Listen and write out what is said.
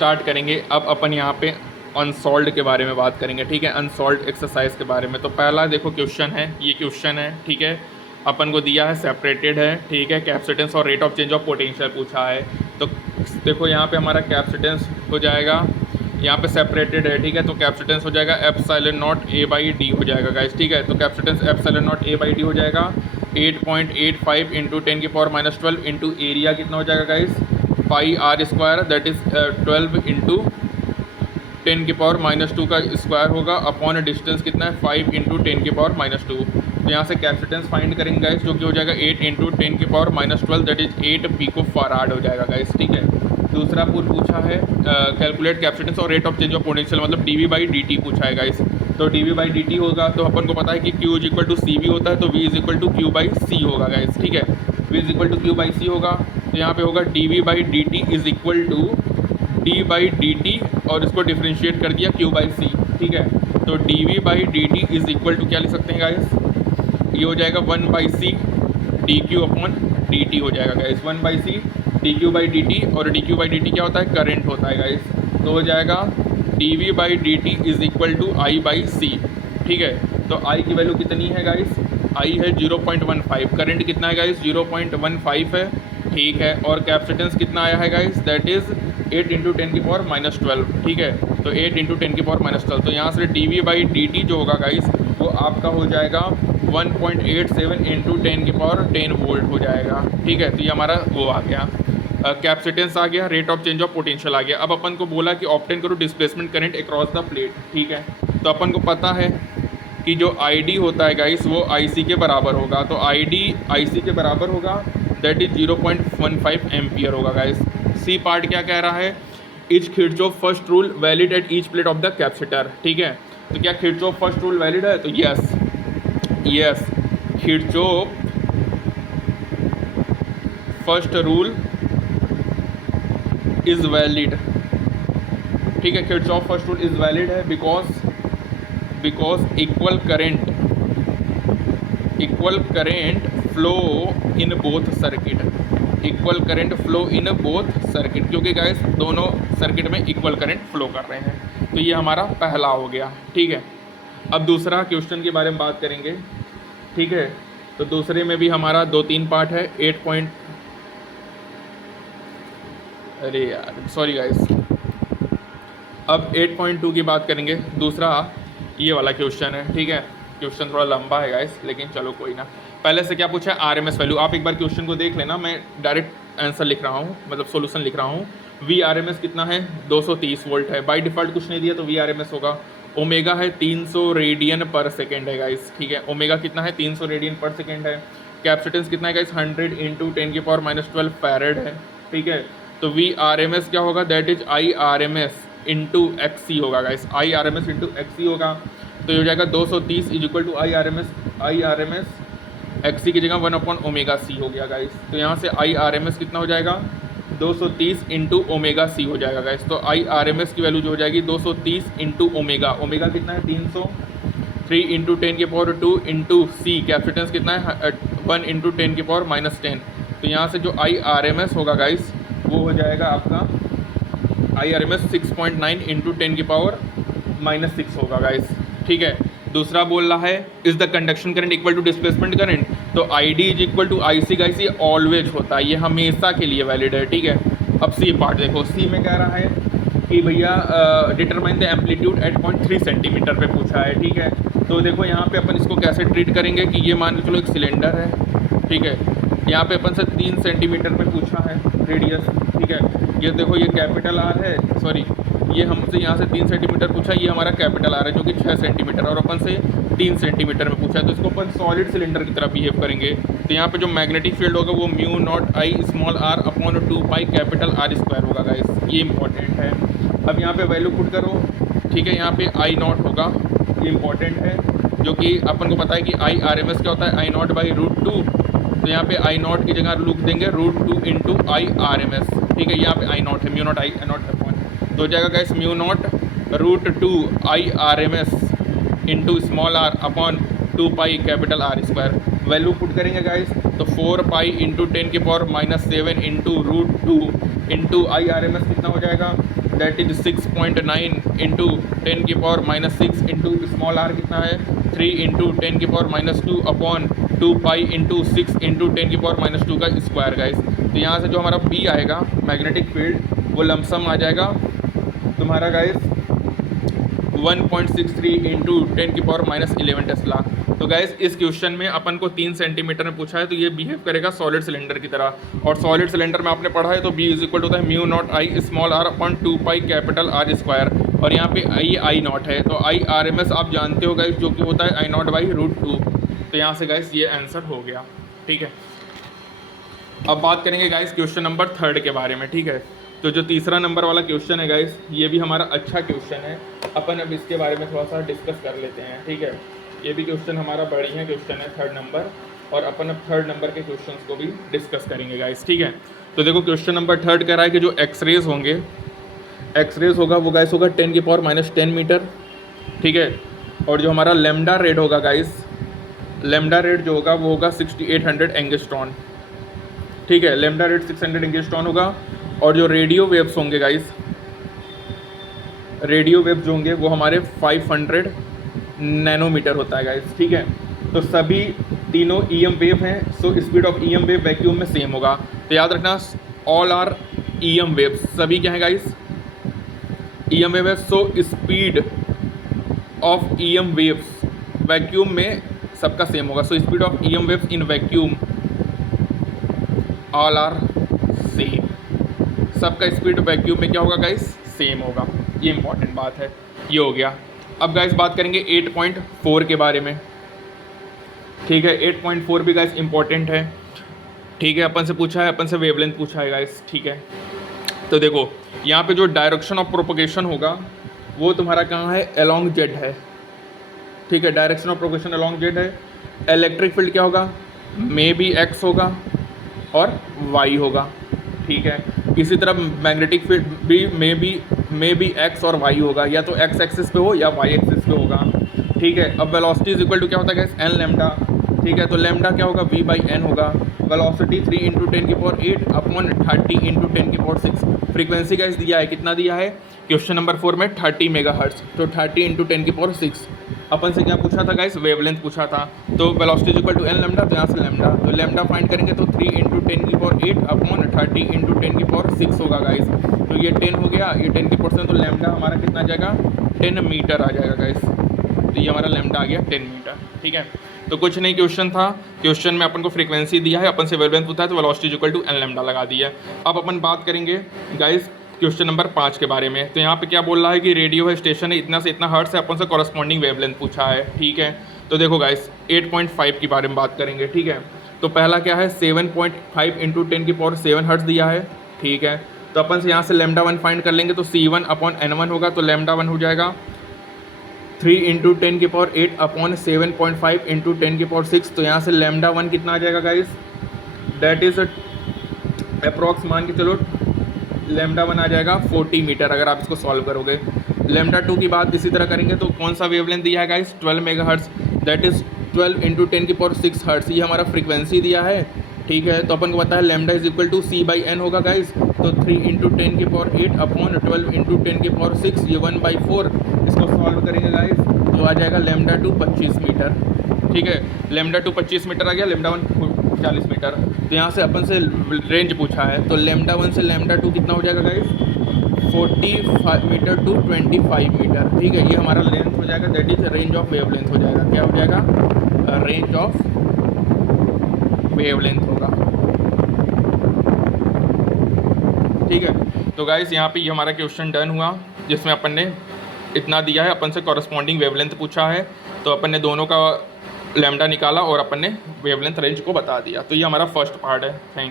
Start करेंगे। अब अपन यहाँ पे अनसॉल्व्ड के बारे में बात करेंगे, ठीक है, अनसॉल्व्ड एक्सरसाइज के बारे में। तो पहला देखो क्वेश्चन है, ये क्वेश्चन है, ठीक है, अपन को दिया है सेपरेटेड है, ठीक है, कैपेसिटेंस और rate of change of potential पूछा है। तो देखो यहाँ पे हमारा कैपेसिटेंस हो जाएगा, यहाँ पे सेपरेटेड है, ठीक है, तो कैपेसिटेंस हो जाएगा epsilon not a by D हो जाएगा गाइस, ठीक है। तो capacitance epsilon not a by D हो जाएगा 8.85 इंटू 10⁻12 इंटू एरिया कितना हो जाएगा guys, pi r square, that is 12 into 10⁻² का स्क्वायर होगा अपॉन डिस्टेंस कितना है 5 इंटू 10⁻²। तो यहाँ से कैपेसिटेंस फाइंड करेंगे गाइस, जो कि हो जाएगा 8 into 10⁻12 that is 8 pico farad हो जाएगा गाइस, ठीक है। दूसरा पूछा है कैलकुलेट कैपेसिटेंस और rate of change of potential, मतलब D V by D T पूछा है गाइस। तो D V by D T होगा, तो अपन को पता है कि Q is equal to C V होता है, तो V is equal to Q by C होगा गाइस, ठीक है, we is equal to Q by C होगा। तो यहाँ पे होगा D V by D T is equal to D by D T और इसको डिफ्रेंशिएट कर दिया क्यू बाई सी, ठीक है। तो D V by D T is equal to क्या लिख सकते हैं गाइस, ये हो जाएगा 1 by C D Q upon D T हो जाएगा guys, 1 by C D Q by D T, और D Q by D T क्या होता है, करंट होता है गाइस। तो हो जाएगा D V by D T is equal to I by C, ठीक है। तो आई की वैल्यू कितनी है गाइस, आई है 0.15, करंट कितना है गाइस 0.15 है, ठीक है, और कैपेसिटेंस कितना आया है गाइस, दैट इज़ 8 इंटू 10⁻12, ठीक है। तो 8 इंटू 10⁻12, तो यहाँ से D V by D T जो होगा गाइस वो आपका हो जाएगा 1.87 इंटू 10⁻10 वोल्ट हो जाएगा, ठीक है। तो ये हमारा वो आ गया, कैपेसिटेंस आ गया, rate of change of potential आ गया। अब अपन को बोला कि ऑब्टेन करो displacement current across the plate, ठीक है। तो अपन को पता है कि जो आई डी होता है गाइस वो आई सी के बराबर होगा, तो आई डी आई सी के बराबर होगा, दैट इज 0.15 एम्पियर होगा गाइस। सी पार्ट क्या कह रहा है, is Kirchhoff first rule valid at each plate of the capacitor, ठीक है। तो क्या किरचॉफ फर्स्ट रूल वैलिड है, तो yes yes, Kirchhoff first rule is valid, ठीक है, Kirchhoff first rule is valid है because equal current flow in both circuit, equal current flow in both circuit, क्योंकि गाइस दोनों सर्किट में equal current flow कर रहे हैं। तो ये हमारा पहला हो गया, ठीक है। अब दूसरा क्वेश्चन के बारे में बात करेंगे, ठीक है। तो दूसरे में भी हमारा 2-3 पार्ट है, अरे यार सॉरी गाइस, अब 8.2 की बात करेंगे। दूसरा ये वाला क्वेश्चन है, ठीक है, क्वेश्चन थोड़ा लंबा है गाइस, लेकिन चलो कोई ना। पहले से क्या पूछा है, आरएमएस वैल्यू, आप एक बार क्वेश्चन को देख लेना, मैं डायरेक्ट आंसर लिख रहा हूँ, मतलब सॉल्यूशन लिख रहा हूँ। वी आरएमएस कितना है 230 वोल्ट है, बाय डिफ़ॉल्ट कुछ नहीं दिया तो वी आरएमएस होगा। ओमेगा है 300 रेडियन पर सेकेंड है गाइस, ठीक है, ओमेगा कितना है 300 रेडियन पर सेकेंड है। कैपेसिटेंस कितना है गाइस 100 इंटू 10⁻12 फैरेड है, ठीक है। तो वी आर एम एस क्या होगा, that is I R M S into X C होगा guys, I R M S into X C होगा। तो ये हो जाएगा 230 is equal to I R M S X C की जगह 1/ओमेगा सी हो गया गाइस। तो यहाँ से आई आर एम एस कितना हो जाएगा 230 इंटू ओमेगा सी हो जाएगा गाइस। तो आई आर एम एस की वैल्यू जो हो जाएगी 230 इंटू ओमेगा, ओमेगा कितना है 300, 3 इंटू 10⁻2 इंटू सी, कैपेसिटेंस कितना है 1 इंटू 10⁻−10। तो यहाँ से जो आई आर एम एस होगा गाइस वो हो जाएगा आपका I R M S 6.9 into 10⁻6 होगा गाइस, ठीक है। दूसरा बोल रहा है is the conduction current equal to displacement current, तो I D is equal to I C guys, ये ऑलवेज होता है, ये हमेशा के लिए वैलिड है, ठीक है। अब सी पार्ट देखो, सी में कह रहा है कि भैया determine the amplitude at 0.3 centimetre पे पूछा है, ठीक है। तो देखो यहाँ पे अपन इसको कैसे ट्रीट करेंगे कि ये मान के चलो एक सिलेंडर है, ठीक है, यहाँ पे अपन से 3 सेंटीमीटर पे पूछा है रेडियस, ठीक है। ये देखो ये कैपिटल आर है, सॉरी ये हमसे यहाँ से 3 सेंटीमीटर पूछा, ये हमारा कैपिटल आर है जो कि 6 सेंटीमीटर, और अपन से 3 सेंटीमीटर में पूछा है, तो इसको अपन सॉलिड सिलेंडर की तरह बिहेव करेंगे। तो यहाँ पे जो मैग्नेटिक फील्ड होगा वो mu naught I small R upon 2 pi capital R square होगा गाइस, ये इंपॉर्टेंट है। अब यहाँ पे वैल्यू पुट करो, ठीक है, यहाँ पे आई नॉट होगा, ये इंपॉर्टेंट है, जो कि अपन को पता है कि आई आर एम एस क्या होता है, आई नॉट बाई √2। तो यहाँ पे आई नॉट की जगह लिख देंगे √2 into I R M S, ठीक है, यहाँ पे आई नॉट है, mu naught I naught upon, तो हो जाएगा guys mu naught √2 I R M S into small R upon 2 pi capital R square. Value put करेंगे गाइस तो 4 पाई इंटू 10 की पावर -7 इंटू √2 इंटू IRMS कितना हो जाएगा, दैट इज 6.9 इंटू 10 की पावर -6 इंटू स्मॉल r कितना है 3 into 10 की power -2 upon 2 pi into 6 into 10 की पावर -2 का स्क्वायर गाइस। तो यहाँ से जो हमारा B आएगा मैग्नेटिक फील्ड वो लमसम आ जाएगा तुम्हारा गाइस 1.63 इंटू 10 की पावर -11 टेस्ला। तो गाइस इस क्वेश्चन में अपन को 3 सेंटीमीटर में पूछा है तो ये बिहेव करेगा सॉलिड सिलेंडर की तरह, और सॉलिड सिलेंडर में आपने पढ़ा है तो B इज इक्वल टू होता है μ0I small r upon 2 pi capital R square, और यहाँ पे I0 है तो IRMS आप जानते हो गाइस जो कि होता है I0/√2। तो यहाँ से गाइस ये आंसर हो गया, ठीक है। अब बात करेंगे गाइस क्वेश्चन नंबर 3 के बारे में, ठीक है। तो जो तीसरा नंबर वाला क्वेश्चन है गाइस ये भी हमारा अच्छा क्वेश्चन है, अपन अब इसके बारे में थोड़ा सा डिस्कस कर लेते हैं, ठीक है। ये भी क्वेश्चन हमारा बढ़िया क्वेश्चन है 3rd नंबर, और अपन अब 3rd नंबर के क्वेश्चंस को भी डिस्कस करेंगे गाइस, ठीक है। तो देखो क्वेश्चन नंबर 3 कह रहा है कि जो एक्सरेज होंगे, एक्सरेज होगा वो गाइस होगा 10 की पावर -10 मीटर, ठीक है। और जो हमारा लेमडा रेड होगा गाइस, लेमडा रेड जो होगा वो होगा 6800 एंगस्ट्रॉन, ठीक है। लेमडा रेड 600 एंगस्ट्रॉन होगा। और जो रेडियो वेव्स होंगे गाइस, रेडियो वेव्स जो होंगे वो हमारे 500 नैनोमीटर होता है गाइस, ठीक है। तो सभी तीनों EM वेव हैं, सो speed of EM wave vacuum में सेम होगा। तो याद रखना ऑल आर EM वेव्स, सभी क्या है गाइस EM वेव है, so speed of EM waves vacuum में सबका सेम होगा। So speed of EM waves in vacuum all are same, सबका स्पीड वैक्यूम में क्या होगा गाइस सेम होगा, ये इंपॉर्टेंट बात है, ये हो गया। अब गाइस बात करेंगे 8.4 के बारे में, ठीक है। 8.4 भी गाइस इंपॉर्टेंट है, ठीक है। अपन से पूछा है, अपन से वेवलेंथ पूछा है गाइस, ठीक है। तो देखो यहाँ पे जो डायरेक्शन ऑफ प्रोपगेशन होगा वो तुम्हारा कहाँ है, अलोंग जेड है, ठीक है। Direction of propagation along Z है। इलेक्ट्रिक फील्ड क्या होगा, मे बी एक्स होगा और वाई होगा, ठीक है। इसी तरह मैग्नेटिक फील्ड भी मे बी एक्स और वाई होगा, या तो एक्स एक्सिस पे हो या वाई एक्सिस पे होगा, ठीक है। अब वेलोसिटी इज इक्वल टू क्या होता है एन लेमडा, ठीक है। तो लेमडा क्या होगा V/n होगा। वेलोसिटी 3 इंटू 10 की पावर 8 अपॉन 30 इंटू 10 की पावर 6। फ्रीक्वेंसी गाइस दिया है, कितना दिया है क्वेश्चन नंबर 4 में 30 मेगाहर्ट्ज, तो 30 इंटू 10 की पावर 6। अपन से क्या पूछा था गाइस, वेवलेंथ पूछा था। तो velocity equal to N lambda, तो यहाँ से लेमडा, तो लेमडा फाइंड करेंगे तो 3 इंटू 10 की पावर 8 अपॉन 30 इंटू 10 की पावर 6 होगा गाइस। तो ये 10 हो गया, ये 10 की पावर, तो लेमडा हमारा कितना आ जाएगा 10 मीटर आ जाएगा गाइस। तो ये हमारा लेमडा आ गया 10 मीटर, ठीक है। तो कुछ नहीं क्वेश्चन था, क्वेश्चन में अपन को फ्रीक्वेंसी दिया है, अपन से वेवलेंथ पूछा है तो velocity equal to N lambda लगा दिया। अब अपन बात करेंगे गाइस क्वेश्चन नंबर 5 के बारे में। तो यहाँ पे क्या बोल रहा है कि रेडियो है, स्टेशन है, इतना से इतना हर्ट्ज है, अपन से कॉरस्पॉन्डिंग वेवलेंथ पूछा है, ठीक है। तो देखो गाइस 8.5 के बारे में बात करेंगे, ठीक है। तो पहला क्या है 7.5 इंटू 10 की पावर 7 हर्ट्ज दिया है, ठीक है। तो अपन से यहाँ से लेमडा 1 फाइंड कर लेंगे तो C1 अपॉन N1 होगा, तो लेमडा 1 हो जाएगा 3 इंटू 10 की पावर 8 अपॉन 7.5 इंटू 10 की पावर 6। तो यहाँ से लेमडा 1 कितना आ जाएगा गाइस, दैट इज अप्रॉक्स मान के चलो लेमडा 1 आ जाएगा 40 मीटर अगर आप इसको सॉल्व करोगे। लेमडा 2 की बात इसी तरह करेंगे तो कौन सा वेवलेंथ दिया है guys 12 megahertz, that is 12 into 10 की पावर 6 हर्ट्ज, ये हमारा फ्रीक्वेंसी दिया है, ठीक है। तो अपन को पता है lambda is equal to C/n होगा गाइस, तो 3 इंटू 10 की पावर 8 अपॉन 12 इंटू 10 की पावर 6, ये 1/4। इसको सॉल्व करेंगे गाइस तो आ जाएगा लेमडा 2 25 मीटर, ठीक है। लेमडा 2 25 मीटर आ गया, लेमडा 1 40 मीटर। तो यहाँ से अपन से रेंज पूछा है तो लेमडा 1 से लेमडा 2 कितना हो जाएगा गाइस 45 मीटर टू 25 मीटर, ठीक है। ये हमारा लेंथ हो जाएगा, that is range of wavelength हो जाएगा, क्या हो जाएगा रेंज ऑफ वेवलेंथ होगा, ठीक है। तो गाइस यहाँ पे ये हमारा क्वेश्चन डन हुआ जिसमें अपन ने इतना दिया है, अपन से कॉरस्पॉन्डिंग वेवलेंथ पूछा है, तो अपन ने दोनों का लैम्डा निकाला और अपन ने वेवलेंथ रेंज को बता दिया। तो ये हमारा फर्स्ट पार्ट है। Thank you.